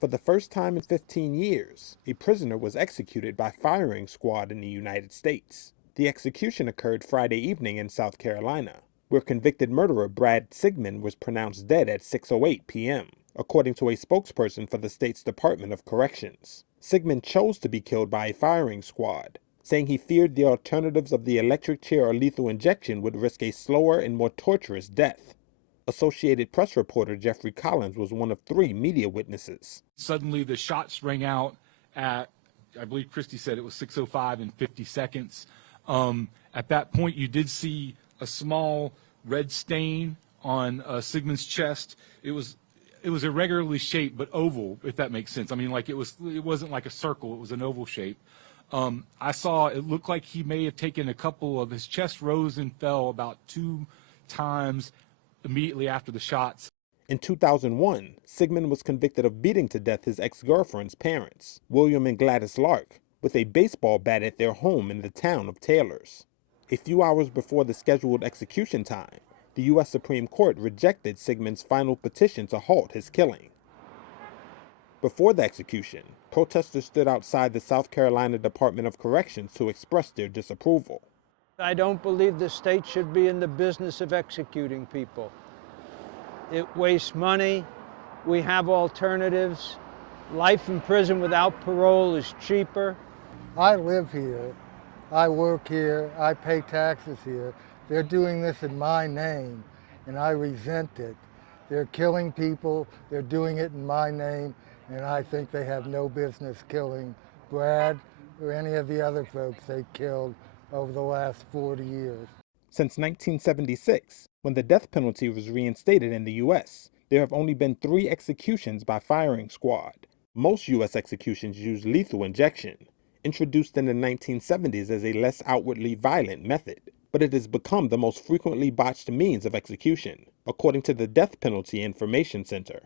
For the first time in 15 years, a prisoner was executed by firing squad in the United States. The execution occurred Friday evening in South Carolina, where convicted murderer Brad Sigmon was pronounced dead at 6:08 p.m., according to a spokesperson for the state's Department of Corrections. Sigmon chose to be killed by a firing squad, saying he feared the alternatives of the electric chair or lethal injection would risk a slower and more torturous death. Associated Press reporter Jeffrey Collins was one of 3 media witnesses. Suddenly the shots rang out at, I believe Christie said it was 6:05 and 50 seconds. At that point, you did see a small red stain on Sigmund's chest. It was irregularly shaped, but oval, if that makes sense. I mean, like it wasn't like a circle. It was an oval shape. I saw it looked like he may have taken a couple of his chest rose and fell about 2 times immediately after the shots. In 2001, Sigmon was convicted of beating to death his ex-girlfriend's parents, William and Gladys Lark, with a baseball bat at their home in the town of Taylors. A few hours before the scheduled execution time, the U.S. Supreme Court rejected Sigmon's final petition to halt his killing. Before the execution, protesters stood outside the South Carolina Department of Corrections to express their disapproval. I don't believe the state should be in the business of executing people. It wastes money. We have alternatives. Life in prison without parole is cheaper. I live here. I work here. I pay taxes here. They're doing this in my name, and I resent it. They're killing people. They're doing it in my name, and I think they have no business killing Brad or any of the other folks they killed over the last 40 years. Since 1976, when the death penalty was reinstated in the U.S., there have only been 3 executions by firing squad. Most U.S. executions use lethal injection, introduced in the 1970s as a less outwardly violent method, but it has become the most frequently botched means of execution, according to the Death Penalty Information Center.